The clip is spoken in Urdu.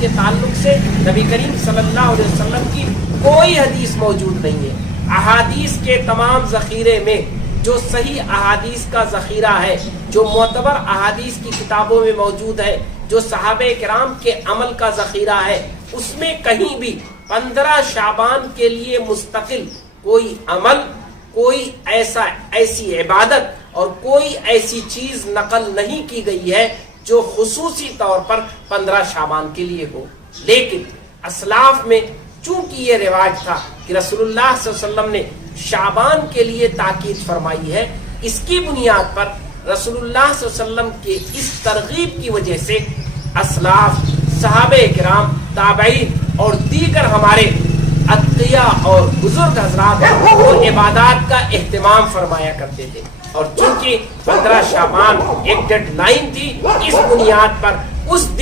کے تعلق سے نبی کریم صلی اللہ علیہ وسلم کی کوئی حدیث موجود نہیں ہے۔ احادیث کے تمام ذخیرے میں جو صحیح احادیث کا ذخیرہ ہے، جو معتبر احادیث کی کتابوں میں موجود ہے، جو صحابہ کرام کے عمل کا ذخیرہ ہے، اس میں کہیں بھی 15 شعبان کے لیے مستقل کوئی عمل، کوئی ایسی عبادت اور کوئی ایسی چیز نقل نہیں کی گئی ہے جو خصوصی طور پر 15 شعبان کے لیے ہو۔ لیکن اسلاف میں چونکہ یہ رواج تھا کہ رسول اللہ صلی اللہ علیہ وسلم نے شعبان کے لیے تاکید فرمائی ہے، اس کی بنیاد پر رسول اللہ صلی اللہ علیہ وسلم کے اس ترغیب کی وجہ سے اسلاف، صحابہ کرام، تابعین اور دیگر ہمارے اتقیاء اور بزرگ حضرات وہ عبادات کا اہتمام فرمایا کرتے تھے، اور چونکہ 15 شعبان ایک ڈیڈ لائن تھی، اس بنیاد پر اس دن